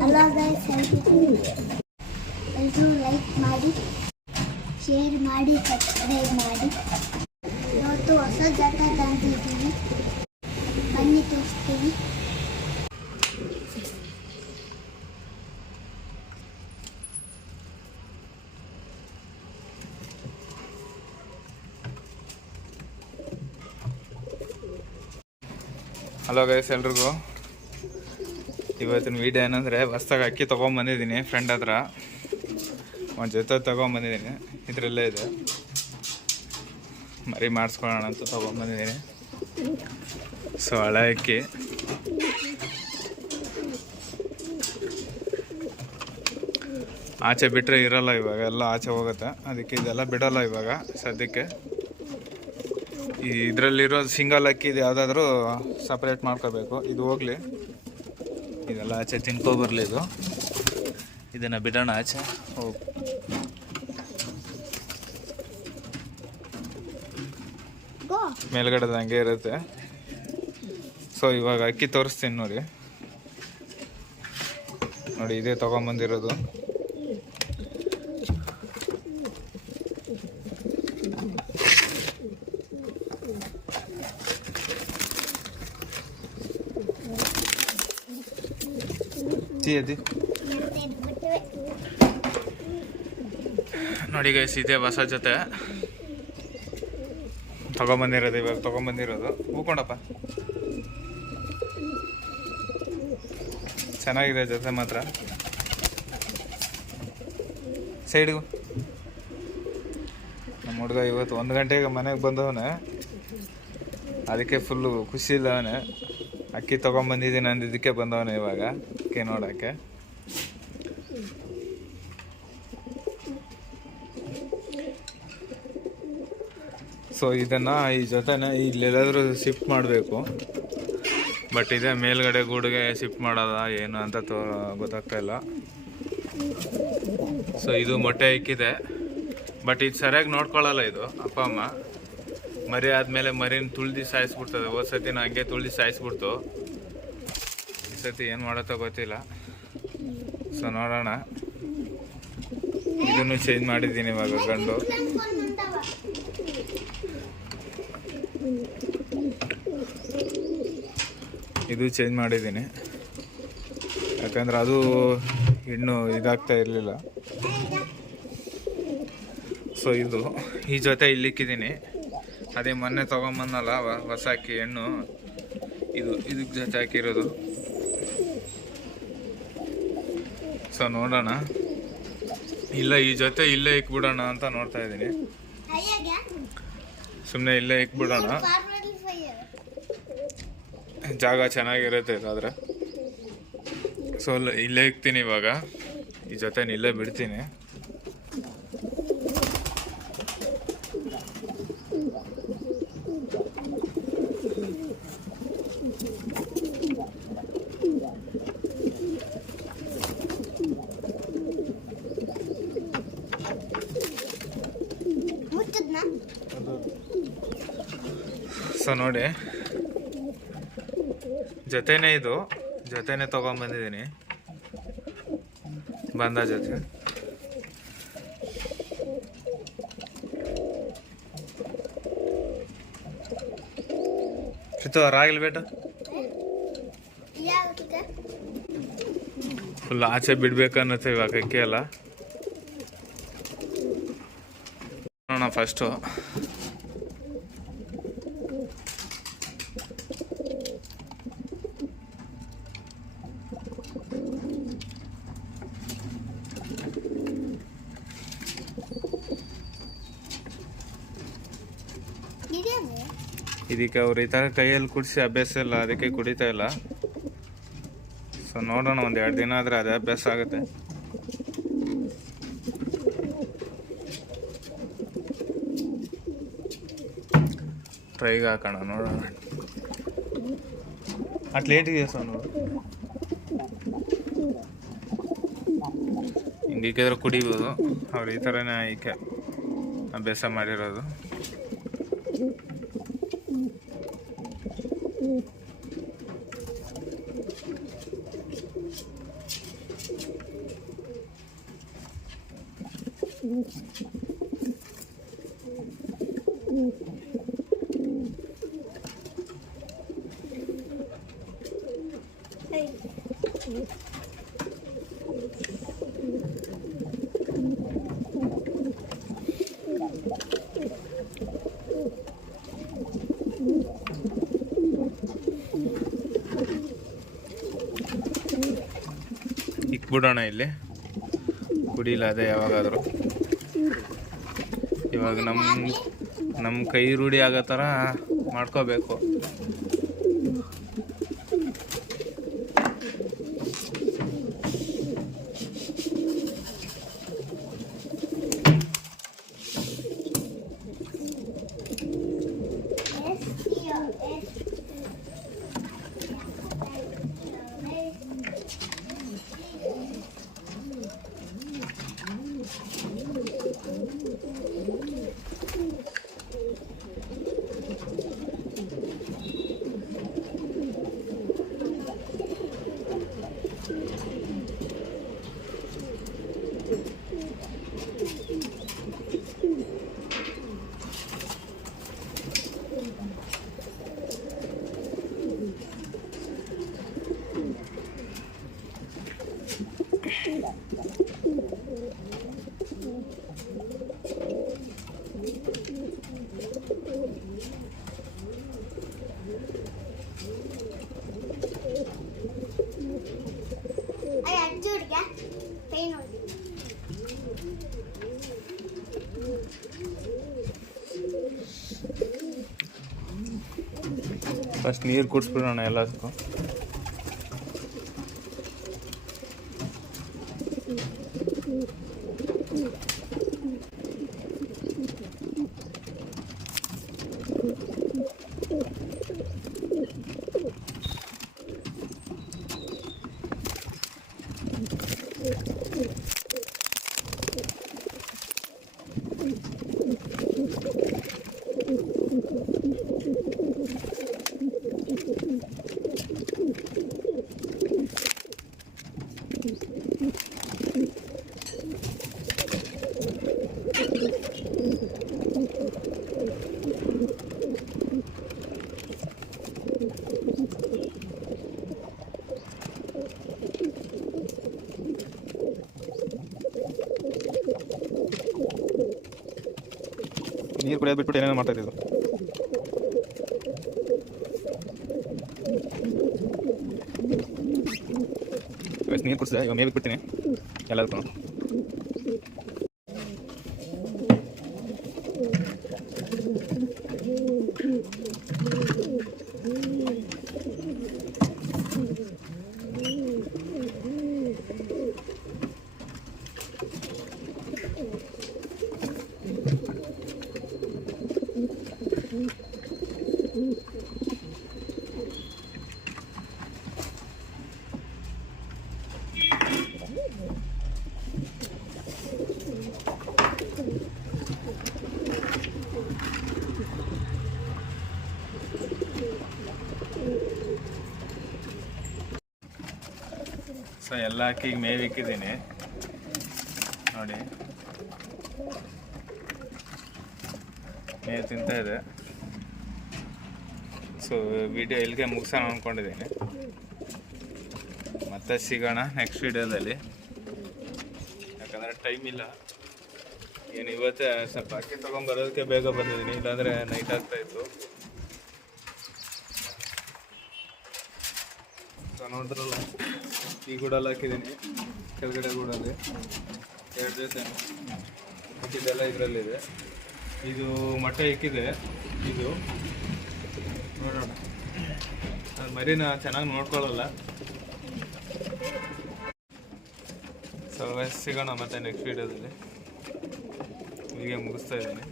Hello guys ಎಲ್ಲರೂ like ಮಾಡಿ share ಮಾಡಿ ಸಬ್ಸ್ಕ್ರೈಬ್ ಮಾಡಿ. ಇವತ್ತು ಹೊಸ ಜಾಗ ತಂದಿದ್ದೀವಿ ಬನ್ನಿ ತೋರಿಸ್ತೀವಿ ಹಲೋ ಗೈಸ್ ಎಲ್ರಿಗೂ? ಇವತ್ತಿನ ವಿಡಿಯೋ ಏನಂದರೆ ಹೊಸ್ದಾಗ ಅಕ್ಕಿ ತೊಗೊಂಬಂದಿದ್ದೀನಿ ಫ್ರೆಂಡ್ ಹತ್ರ. ಒಂದು ಜೊತೆ ತೊಗೊಂಬಂದಿದ್ದೀನಿ, ಇದರಲ್ಲೇ ಇದೆ. ಮರಿ ಮಾಡಿಸ್ಕೊಳ್ಳೋಣ ಅಂತ ತೊಗೊಂಬಂದಿದ್ದೀನಿ. ಸೊ ಹಳೆ ಅಕ್ಕಿ. ಆಚೆ ಬಿಟ್ಟರೆ ಇರಲ್ಲ ಇವಾಗ, ಎಲ್ಲ ಆಚೆ ಹೋಗುತ್ತೆ. ಅದಕ್ಕೆ ಇದೆಲ್ಲ ಬಿಡಲ್ಲ ಇವಾಗ, ಸದ್ಯಕ್ಕೆ. ಈ ಇದರಲ್ಲಿರೋ ಸಿಂಗಲ್ ಅಕ್ಕಿ ಇದು ಯಾವುದಾದ್ರೂ ಸಪ್ರೇಟ್ ಮಾಡ್ಕೋಬೇಕು. ಇದು ಹೋಗಲಿ. ಇದೆಲ್ಲ ಆಚೆ ತಿನ್ಕೊಬರ್ಲಿ ಇದು. ಇದನ್ನು ಬಿಡೋಣ ಆಚೆ. ಹೋಗಿ ಮೇಲ್ಗಡೆ ಮೇಲ್ಗಡೆದು ಹಂಗೆ ಇರುತ್ತೆ. ಸೊ ಇವಾಗ ಅಕ್ಕಿ ತೋರಿಸ್ತೀನಿ ನೋಡಿ. ನೋಡಿ ಇದೇ ತೊಗೊಂಬಂದಿರೋದು. ಅದಿ ನೋಡಿ ಗೈಸ್ ಇದೆ ಹೊಸ ಜೊತೆ. ತಗೊಂಬಂದಿರೋದು ಇವಾಗ ತಗೊಂಬಂದಿರೋದು. ಹೂಕೊಂಡಪ್ಪ ಚೆನ್ನಾಗಿದೆ ಜೊತೆ ಮಾತ್ರ. ಸೈಡ್ಗು ನಮ್ಮ ಹುಡುಗ ಇವತ್ತು ಒಂದು ಗಂಟೆಗೆ ಮನೆಗೆ ಬಂದವನೆ. ಅದಕ್ಕೆ ಫುಲ್ಲು ಖುಷಿ ಇಲ್ಲವನೆ. ಅಕ್ಕಿ ತೊಗೊಂಬಂದಿದ್ದೀನಿ ಅಂದಿದ್ದಕ್ಕೆ ಬಂದವನೆ ಇವಾಗ. ಅಕ್ಕಿ ನೋಡೋಕ್ಕೆ. ಸೊ ಇದನ್ನು ಈ ಜೊತೆನ ಇಲ್ಲೆಲ್ಲಾದರೂ ಶಿಫ್ಟ್ ಮಾಡಬೇಕು. ಬಟ್ ಇದೇ ಮೇಲ್ಗಡೆ ಗೂಡಿಗೆ ಶಿಫ್ಟ್ ಮಾಡೋದ ಏನು ಅಂತ ತೋ, ಗೊತ್ತಾಗ್ತಾ ಇಲ್ಲ. ಸೊ ಇದು ಮೊಟ್ಟೆ ಇಕ್ಕಿದೆ. ಬಟ್ ಇದು ಸರಿಯಾಗಿ ನೋಡ್ಕೊಳ್ಳಲ್ಲ ಇದು, ಅಪ್ಪ, ಅಮ್ಮ. ಮರಿ ಆದಮೇಲೆ ಮರಿನ ತುಳಿದು ಸಾಯಿಸ್ಬಿಡ್ತದೆ. ಹೋದ ಸತಿನ ಹಂಗೆ ತುಳಿದು ಸಾಯಿಸ್ಬಿಡ್ತು. ಸತಿ ಏನು ಮಾಡತ್ತೋ ಗೊತ್ತಿಲ್ಲ. ಸೊ ನೋಡೋಣ. ಇದನ್ನು ಚೇಂಜ್ ಮಾಡಿದ್ದೀನಿ ಇವಾಗ ಗಂಡು. ಇದು ಚೇಂಜ್ ಮಾಡಿದ್ದೀನಿ. ಯಾಕಂದ್ರೆ ಅದು ಹೆಣ್ಣು ಇದಾಗ್ತಾ ಇರಲಿಲ್ಲ. ಸೊ ಇದು ಈ ಜೊತೆ ಇಲ್ಲಿಕ್ಕಿದ್ದೀನಿ ಅದೇ ಮೊನ್ನೆ ತೊಗೊಂಬಂದಲ್ಲ ಹೊಸಾಕಿ ಹೆಣ್ಣು ಇದು, ಇದಕ್ಕೆ ಜೊತೆ ಹಾಕಿರೋದು. ಸೊ ನೋಡೋಣ. ಇಲ್ಲ, ಈ ಜೊತೆ ಇಲ್ಲೇ ಇಕ್ಬಿಡೋಣ ಅಂತ ನೋಡ್ತಾ ಇದ್ದೀನಿ. ಸುಮ್ಮನೆ ಇಲ್ಲೇ ಇಕ್ಬಿಡೋಣ. ಜಾಗ ಚೆನ್ನಾಗಿರುತ್ತೆ ಇದಾದರೆ ಸೊ ಇಲ್ಲೇ ಇಕ್ತೀನಿ ಇವಾಗ. ಈ ಜೊತೆ ಇಲ್ಲೇ ಬಿಡ್ತೀನಿ. ನೋಡಿ. ಜೊತೆನೇ ಇದು. ಜೊತೆನೇ ತೊಗೊಂಬಂದಿದ್ದೀನಿ ಬಂದ ಜೊತೆ. ಕಿತ್ತು ರಾಗಿಲ್ ಬೇಟ? ಫುಲ್ ಆಚೆ ಬಿಡ್ಬೇಕನ್ನತ್ತೆ ಇವಾಗ ಅಕ್ಕಿ ಅಲ್ಲ ನೋಡೋಣ ಫಸ್ಟು ಇದಕ್ಕೆ ಅವ್ರು ಈ ಥರ ಕೈಯಲ್ಲಿ ಕುಡಿಸಿ ಅಭ್ಯಾಸ ಇಲ್ಲ, ಅದಕ್ಕೆ ಕುಡಿತಾ ಇಲ್ಲ. ಸೊ ನೋಡೋಣ, ಒಂದು ಎರಡು ದಿನ ಆದರೆ ಅದೇ ಅಭ್ಯಾಸ ಆಗುತ್ತೆ. ಟ್ರೈಗೆ ಹಾಕೋಣ, ನೋಡೋಣ. ಅಟ್ ಲೇಟಿಗೆ ಸೊ ನೋಡಿ ಹಿಂಗಿಕ್ಕಿದ್ರೆ ಕುಡಿಬೋದು. ಅವ್ರು ಈ ಥರನೇ ಈಕೆ ಅಭ್ಯಾಸ ಮಾಡಿರೋದು. ಇಕ್ಬಿಡೋಣ ಇಲ್ಲಿ. ಕುಡಿಯಿಲ್ಲ ಅದೇ ಯಾವಾಗಾದರೂ. ಇವಾಗ ನಮ್ಮ ನಮ್ಮ ಕೈ ರೂಢಿ ಆಗೋ ಥರ ಮಾಡ್ಕೋಬೇಕು. ಫಸ್ಟ್ ನೀರು ಕುಡಿಸ್ಬಿಡೋಣ ಎಲ್ಲದಕ್ಕೂ ನೀರು ಕುಡಿಯೋದು ಬಿಟ್ಬಿಟ್ಟು ಏನೇನೋ ಮಾಡ್ತಾ ಇದ್ದಿದ್ದು ನೀರು ಕುಡಿಸಿದೆ ಇವಾಗ ಮೇ ಬಿಡ್ತೀನಿ ಎಲ್ಲದಕ್ಕೂ ಸೊ, ಎಲ್ಲ ಹಾಕಿ ಈಗ ಮೇವು ಇಕ್ಕಿದ್ದೀನಿ ನೋಡಿ. ಮೇವು ತಿಂತಾ ಇದೆ. ಸೊ ವಿಡಿಯೋ ಇಲ್ಲಿಗೆ ಮುಗಿಸೋಣ ಅಂದ್ಕೊಂಡಿದ್ದೀನಿ ಮತ್ತೆ ಸಿಗೋಣ ನೆಕ್ಸ್ಟ್ ವಿಡಿಯೋದಲ್ಲಿ ಯಾಕಂದರೆ ಟೈಮ್ ಇಲ್ಲ. ಏನು ಇವತ್ತೇ ಸ್ವಲ್ಪ ಅಕ್ಕಿ ತೊಗೊಂಬರೋದಕ್ಕೆ ಬೇಗ ಬಂದಿದ್ದೀನಿ, ಇಲ್ಲಾಂದರೆ ನೈಟ್ ಆಗ್ತಾ ಇತ್ತು. ಸೊ, ನೋಡಿದ್ರಲ್ಲ. ಈ ಗೂಡಲ್ಲಿ ಹಾಕಿದ್ದೀನಿ. ಕೆಳಗಡೆ ಗೂಡಲ್ಲಿ ಎರಡು ಜೊತೆ ಇದೆಲ್ಲ ಇದರಲ್ಲಿದೆ. ಇದು ಮೊಟ್ಟೆ ಇಕ್ಕಿದೆ. ಇದು ನೋಡೋಣ. ಅದು ಮರಿನ ಚೆನ್ನಾಗಿ ನೋಡ್ಕೊಳ್ಳಲ್ಲ. ಸೊ ಸಿಗೋಣ ಮತ್ತೆ ನೆಕ್ಸ್ಟ್ ವೀಡಿಯೋದಲ್ಲಿ ಹೀಗೆ ಮುಗಿಸ್ತಾ ಇದ್ದೀನಿ.